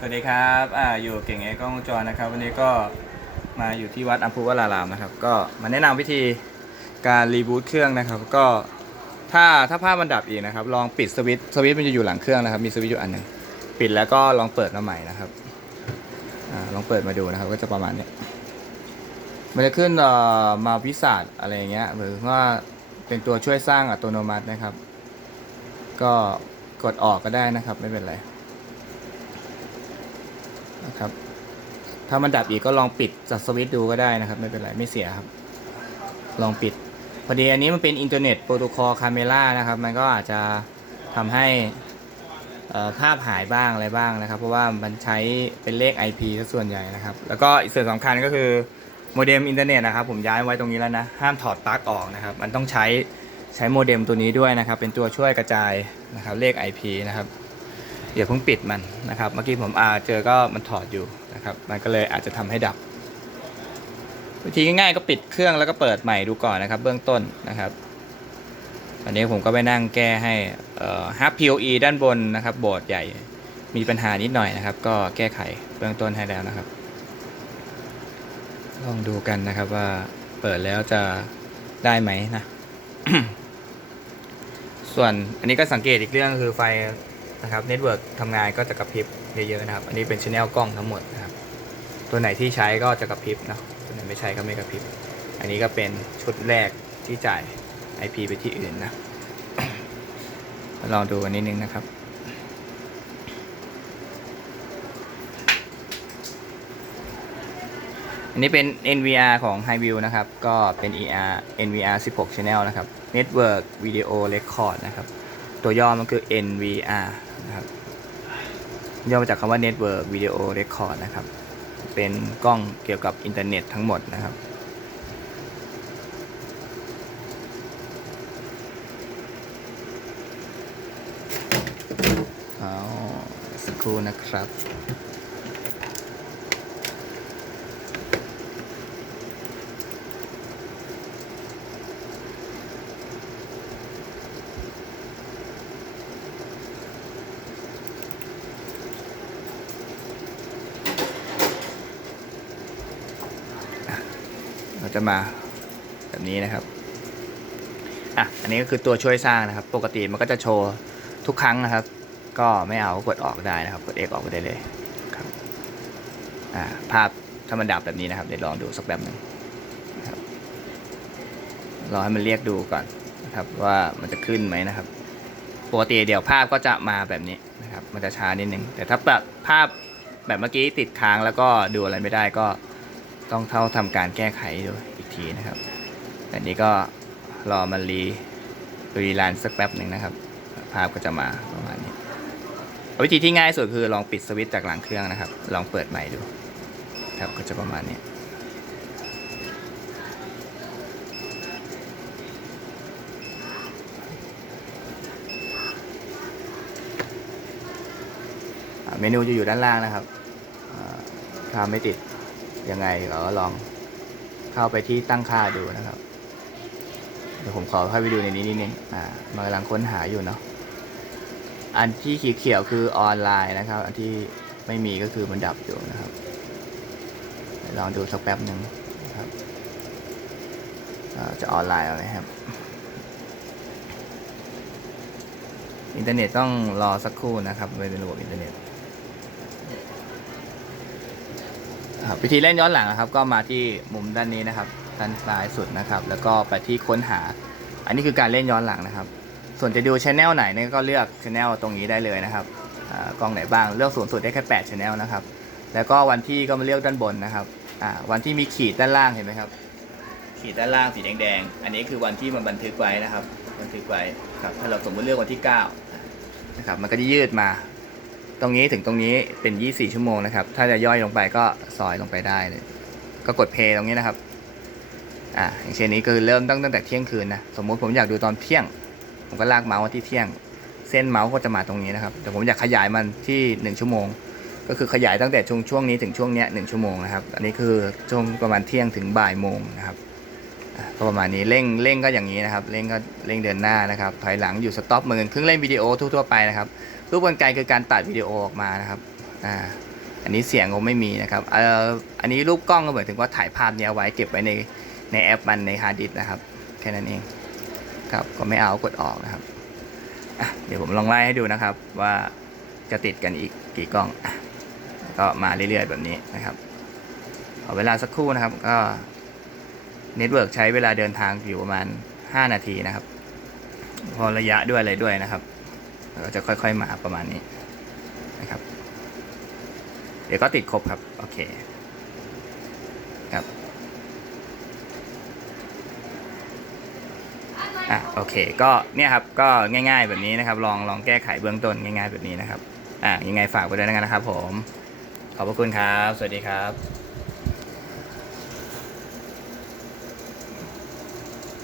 สวัสดีครับอ่าอยู่เก่งไอ้กล้องวงจรนะครับ วันนี้ก็มาอยู่ที่วัดอัมพุวรารามนะครับ ก็มาแนะนำวิธีการรีบูตเครื่องนะครับ ก็ถ้าถ้าภาพมันดับอีกนะครับ ลองปิดสวิตช์สวิตช์มันจะอยู่หลังเครื่องนะครับ มีสวิตช์อยู่อันหนึ่งปิดแล้วก็ลองเปิดมาใหม่นะครับอ่าลองเปิดมาดูนะครับ ก็จะประมาณนี้มันจะขึ้นเอ่อมาวิสาดอะไรอย่างเงี้ยหรือว่าเป็นตัวช่วยสร้างอัตโนมัตินะครับ ก็กดออกก็ได้นะครับ ไม่เป็นไร นะครับ ถ้ามันดับอีกก็ลองปิดจากสวิตช์ดูก็ได้นะครับ ไม่เป็นไรไม่เสียครับ ลองปิด พอดีอันนี้มันเป็นอินเทอร์เน็ตโปรโตคอลคาเมล่านะครับ มันก็อาจจะทำให้ภาพหายบ้างอะไรบ้างนะครับ เพราะว่ามันใช้เป็นเลข IP ซะส่วนใหญ่นะครับ แล้วก็อีกส่วนสำคัญก็คือโมเด็มอินเทอร์เน็ตนะครับ ผมย้ายไว้ตรงนี้แล้วนะ ห้ามถอดปลั๊กออกนะครับ มันต้องใช้ใช้โมเด็มตัวนี้ด้วยนะครับ เป็นตัวช่วยกระจายนะครับเลข IP นะครับ อย่าเพิ่งปิดมันนะครับ เมื่อกี้ผมอาเจอก็มันถอดอยู่นะครับ มันก็เลยอาจจะทำให้ดับ วิธีง่ายๆก็ปิดเครื่องแล้วก็เปิดใหม่ดูก่อนนะครับ เบื้องต้นนะครับอันนี้ผมก็ไปนั่งแก้ให้ฮับ POE ด้านบนนะครับโบร์ดใหญ่มีปัญหานิดหน่อยนะครับ ก็แก้ไขเบื้องต้นให้แล้วนะครับ ลองดูกันนะครับว่าเปิดแล้วจะได้ไหมนะ ส่วนอันนี้ก็สังเกตอีกเรื่องคือไฟ นะครับเน็ตเวิร์กทำงานก็จะกระพริบเยอะๆนะครับ อันนี้เป็นชแนลกล้องทั้งหมดนะครับ ตัวไหนที่ใช้ก็จะกระพริบนะตัวไหนไม่ใช้ก็ไม่กระพริบ อันนี้ก็เป็นชุดแรกที่จ่าย IP ไปที่อื่นนะลองดูกันนิดนึงนะครับอันนี้เป็น NVR ของ Highview นะครับ ก็เป็น ER NVR 16 Channel นะครับ Network Video Record นะครับ ตัวย่อมันคือ NVR นะครับย่อมาจากคำว่า Network Video Record นะครับ เป็นกล้องเกี่ยวกับอินเทอร์เน็ตทั้งหมดนะครับเอาสักครู่นะครับ เราจะมาแบบนี้นะครับอะอันนี้ก็คือตัวช่วยสร้างนะครับ ปกติมันก็จะโชว์ทุกครั้งนะครับ ก็ไม่เอากดออกได้นะครับ กด X ออกไปได้เลยครับอ่าภาพถ้ามันดับแบบนี้นะครับเดี๋ยวลองดูสักแบบหนึ่งนะครับรอให้มันเรียกดูก่อนนะครับว่ามันจะขึ้นไหมนะครับ ปกติเดี๋ยวภาพก็จะมาแบบนี้นะครับ มันจะช้านิดนึงแต่ถ้าแบบภาพแบบเมื่อกี้ติดค้างแล้วก็ดูอะไรไม่ได้ก็ ต้องเท่าทำการแก้ไขดูอีกทีนะครับแต่นี้ก็รอมันรีรีรันสักแป๊บหนึ่งนะครับ ภาพก็จะมาประมาณนี้ วิธีที่ง่ายสุดคือลองปิดสวิตช์จากหลังเครื่องนะครับ ลองเปิดใหม่ดู ครับก็จะประมาณนี้เมนูจะอยู่ด้านล่างนะครับอ่าถ้าไม่ติด ยังไงเราก็ลองเข้าไปที่ตั้งค่าดูนะครับเดี๋ยวผมขอเข้าไปดูในนี้นิดนึงอ่ามันกำลังค้นหาอยู่เนาะอันที่ขีเขียวคือออนไลน์นะครับ อันที่ไม่มีก็คือมันดับอยู่นะครับ ลองดูสักแป๊บหนึ่งนะครับจะออนไลน์อาไหมครับ อินเทอร์เน็ตต้องรอสักครู่นะครับเป็นระบบอินเทอร์เน็ต ครับวิธีเล่นย้อนหลังนะครับ ก็มาที่มุมด้านนี้นะครับด้านซ้ายสุดนะครับ แล้วก็ไปที่ค้นหา อันนี้คือการเล่นย้อนหลังนะครับ ส่วนจะดูช anel ไหนเนี่ยก็เลือกช anel ตรงนี้ได้เลยนะครับกล้องไหนบ้างเลือกสูงสุดได้แค่8 channel นะครับ แล้วก็วันที่ก็มาเลือกด้านบนนะครับวันที่มีขีดด้านล่างเห็นไหมครับ ขีดด้านล่างสีแดงๆอันนี้คือวันที่มันบันทึกไว้นะครับ บันทึกไว้ครับถ้าเราสมมติเลือกวันที่9นะครับมันก็จะยืดมา ตรงนี้ถึงตรงนี้เป็น 24 ชั่วโมงนะครับ ถ้าจะย่อยลงไปก็ซอยลงไปได้เลย ก็กดเพย์ตรงนี้นะครับ อ่าอย่างเช่นนี้คือเริ่มตั้งตั้งแต่เที่ยงคืนนะ สมมุติผมอยากดูตอนเที่ยง ผมก็ลากเมาส์ที่เที่ยง เส้นเมาส์ก็จะมาตรงนี้นะครับ แต่ผมอยากขยายมันที่ 1 ชั่วโมง ก็คือขยายตั้งแต่ช่วงช่วงนี้ถึงช่วงเนี้ยหชั่วโมงนะครับ อันนี้คือช่วงประมาณเที่ยงถึงบ่ายโมงนะครับก็ประมาณนี้เร่งเร่งก็อย่างนี้นะครับ เร่งก็เร่งเดินหน้านะครับ ถอยหลังอยู่สต็อปเหมือนเครื่องเล่นวิดีโอทั่วๆไปนะครับ รูปกลไกคือการตัดวิดีโอออกมานะครับอ่าอันนี้เสียงคงไม่มีนะครับเอ่ออันนี้รูปกล้องก็หมายถึงว่าถ่ายภาพนี้ยไว้เก็บไว้ในในแอปมันในฮาร์ดดิสก์นะครับแค่นั้นเองครับก็ไม่เอากดออกนะครับเดี๋ยวผมลองไล่ให้ดูนะครับว่าจะติดกันอีกกี่กล้องก็มาเรื่อยๆแบบนี้นะครับขอเวลาสักครู่นะครับก็เน็ตเวิร์กใช้เวลาเดินทางอยู่ประมาณ 5 นาทีนะครับ พอระยะด้วยอะไรด้วยนะครับ ก็จะค่อยๆมาประมาณนี้นะครับ เดี๋ยวก็ติดครบครับ โอเคครับอะโอเค ก็เนี่ยครับก็ง่าย ๆแบบนี้นะครับ ลองลองแก้ไขเบื้องต้นง่าย ๆ แบบนี้นะครับอะยังไงฝากไว้ด้วยนะครับผม ขอบพระคุณครับ สวัสดีครับ